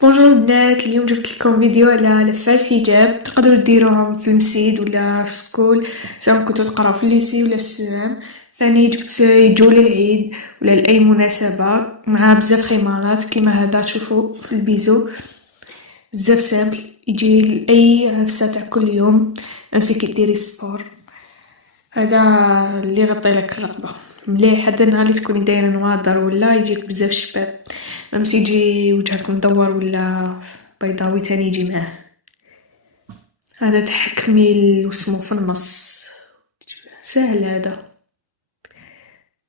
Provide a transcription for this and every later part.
بونجور البنات، اليوم جبت لكم فيديو على لفات حجاب تقدروا ديروهم في المسجد ولا في السكول، سواء كنتو تقراو في الليسي ولا السنام. ثاني جبت يجو للعيد ولا لأي مناسبة مع بزاف خمارات كيما هذا تشوفو في البيزو. بزاف سامبل يجي لأي عفسة تاع كل يوم، ميمسي كي ديري سبور. هذا اللي يغطي لك الرقبة مليح، حتى نهار اللي تكوني دايرة نوادر ولا يجيك بزاف شباب، ميمسي يجي وجهك مدور ولا بيضاوي تاني يجي معاه. هذا تحكمي واسمو في النص، سهل هذا،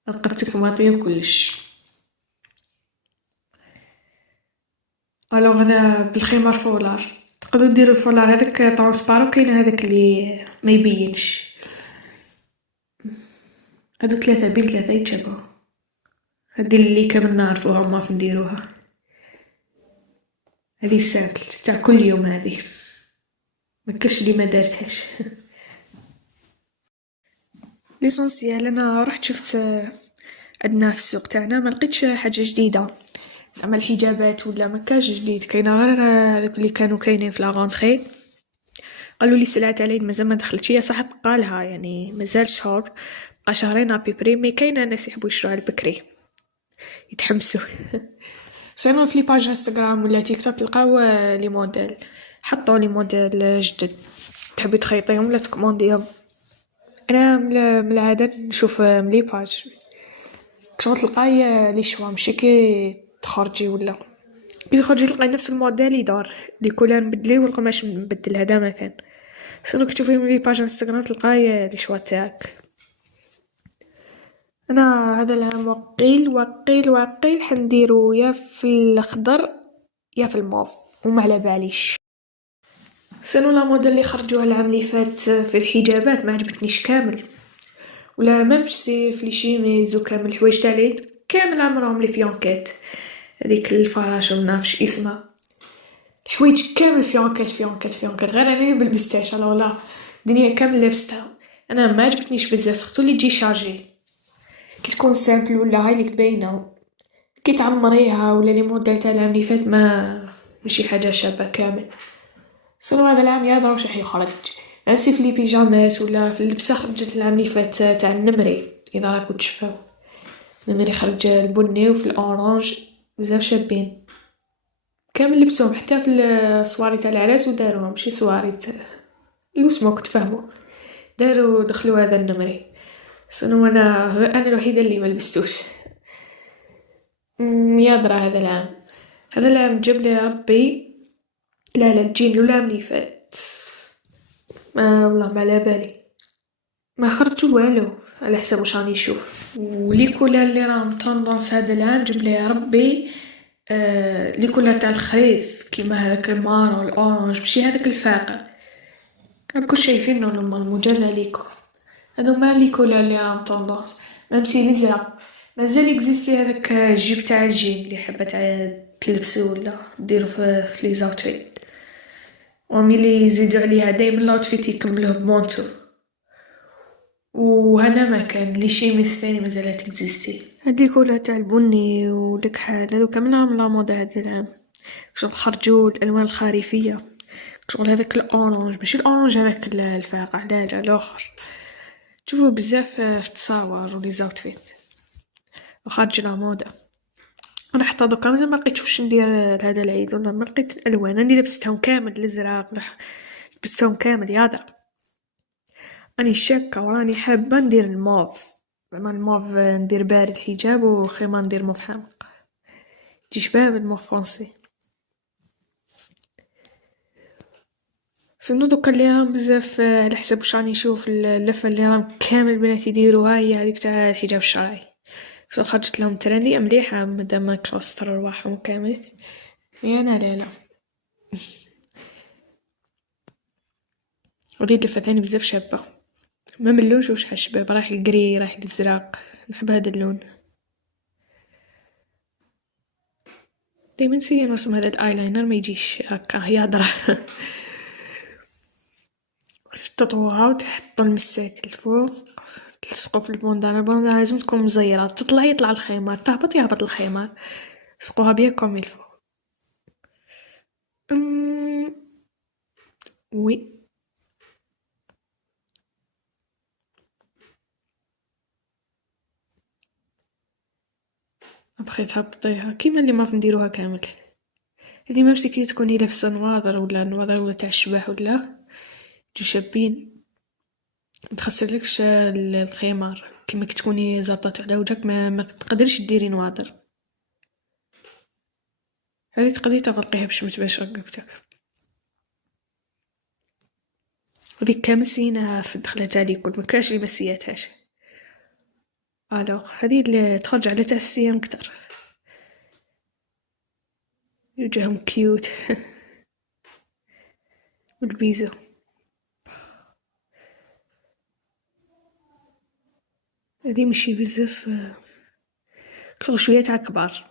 رقبتك مغطية وكلش. الوغ هذا بالخمار فولار، تقدروا ديروا الفولار هذاك طرونسبارون، كاين هذاك اللي ما يبينش. هادو ثلاثة بين ثلاثة يتشابهوا، هادي اللي كامل نعرفوها وما في نديروها. هذه سامبل تاع كل يوم، هذه مكاش اللي ما دارتهاش. ليسونسيال انا رحت شفت عندنا في السوق تاعنا ما لقيتش حاجه جديده، زعما الحجابات ولا مكاش جديد، كاينه غير هذوك اللي كانوا كاينين في لا غونطري. قالوا لي السلعه تاع العيد مازال ما دخلتش، هي صح بقالها يعني مازال شهور، بقى شهرين ابيبري، مي كاينه ناس يحبوا يشروها بكري يتحمسوا. سينو في لي باج انستغرام ولا تيك توك تلقاو لي موديل، حطوا لي موديل جدد، تحبي تخيطيهم ولا تكومونديهم. انا من العادات نشوف من لي باج، شغل تلقاي لي شوا ماشي كي تخرجي ولا كي تخرجي تلقاي نفس الموديل يدور، لي كولور مبدلي والقماش مبدل، هذا ما كان. سينو كي تشوفي من لي باج انستغرام تلقاي لي شوا تاعك. انا هذا العام وقيل حنديرو يا في الاخضر يا في الموف وما على باليش. سينو لا موديل اللي خرجوها العام اللي فات في الحجابات ما عجبتنيش كامل، ولا ميم في لي شيميز وكامل الحوايج تاع العيد كامل عمرهم لي فيونكات، هذيك الفراش ومنعرفش اسمها، الحوايج كامل فيونكات غير انا بلبستهاش انا ولا الدنيا كامل لابستها. انا ما عجبتنيش بزاف، سختو اللي تجي شارجي كي تكون سامبل ولا هاي ليك باينه، كي تعمريها ولا لي موديل تاع العام اللي فات ما ماشي حاجه شابه كامل. صنو هذا العام يا واش راح يخرج، نفسي في لي بيجامات ولا في اللبسه خرجت العام اللي فات تاع النمري، اذا راكو تشوفوا النمري خرج البني وفي الاورانج بزاف شابين، كامل لبسوهم حتى في الصواري تاع العراس وداروهم ماشي صواري الوسمو كنت فهموا، داروا دخلوا هذا النمري. صنو انا الوحيده اللي ما لبستوش. يا درا هذا العام جاب لي ربي، لا الجيل العام اللي فات ما والله ما على بالي، ما خرجوا والو على حسب واش راني نشوف. ولي كولر اللي راهم طوندونس هذا العام جاب لي ربي لي كولر تاع الخريف كيما هذاك المار والاورانج، ماشي هذاك الفاقع، راكو شايفين نورمال مجاز عليكم. هذوما لي كولر اللي راهم طوندونس، ميمسي الازرق مازال اكزيستي، هذاك الجيب تاع الجيب اللي حبت تلبسو ولا ديرو في لي زاوتفيت، ومي اللي يزيدوا عليها دايما لاوتفيت يكملوه بمونتو. وهذا ما كان لي شيميس ثاني مازالت اكزيستي، هادي كلها تاع البني والكحل هذوك منهم لا موضة هذا العام، شغل خرجوا الالوان الخريفيه، شغل هذاك الاورانج ماشي الاورانج هذاك الفاقع، لا الاخر تشوفوا بزاف في التصاور ولي زاوتفيت وخارج لا موضة. انا حتى دوكا مازال ما لقيتش واش ندير لهذا العيد، ولا ما لقيت الالوان، راني لبستهم كامل الازرق، لبستهم كامل يادا. راني شاكه وراني حابه ندير الموف، زعما الموف ندير بارد حجاب وخيمه ندير موف حامق، تجي شباب الموف فرونسي. سنو دوكا اللي راهم بزاف على حسب واش راني نشوف اللفه اللي راهم كامل البنات يديروها هي هذيك تاع الحجاب الشرعي، خرجت لهم ترندي مليحه مادام ماكش يستروا رواحهم كامل. انا لا وليد لفه ثاني بزاف شابه، ما ملوش وش شباب، راح القري راح الازرق، نحب هذا اللون. دايما نسي نرسم هذا الايلاينر ما يجيش هكا يهدر. تطوها وتحط المساك الفوق، تلصقوا في البوندانة لازم تكون مزيرة، تطلع يطلع الخيمار، تهبط يهبط الخيمار، لصقوها بيا كوم الفو. وي. ابغي تهبطيها كيما اللي ما نديروها كامل. هذه ميم سي كي تكوني لابسه نواظر ولا نواظر ولا تاع الشبح ولا جو شابين، متخسرلكش الخمار كيما كي تكوني زابطة على وجهك ما تقدريش ديري نواظر. هذه تقدري تغلقيها باش ما تبانش رقبتك. وذيك كامل سيناها في الدخلة تاع ليكول مكاش اللي ما سياتهاش. الوغ هذه اللي تخرج على تاع السيام كتر، وجههم كيوت والبيزو. هذه ماشي بزاف، شغل شوية تاع كبار.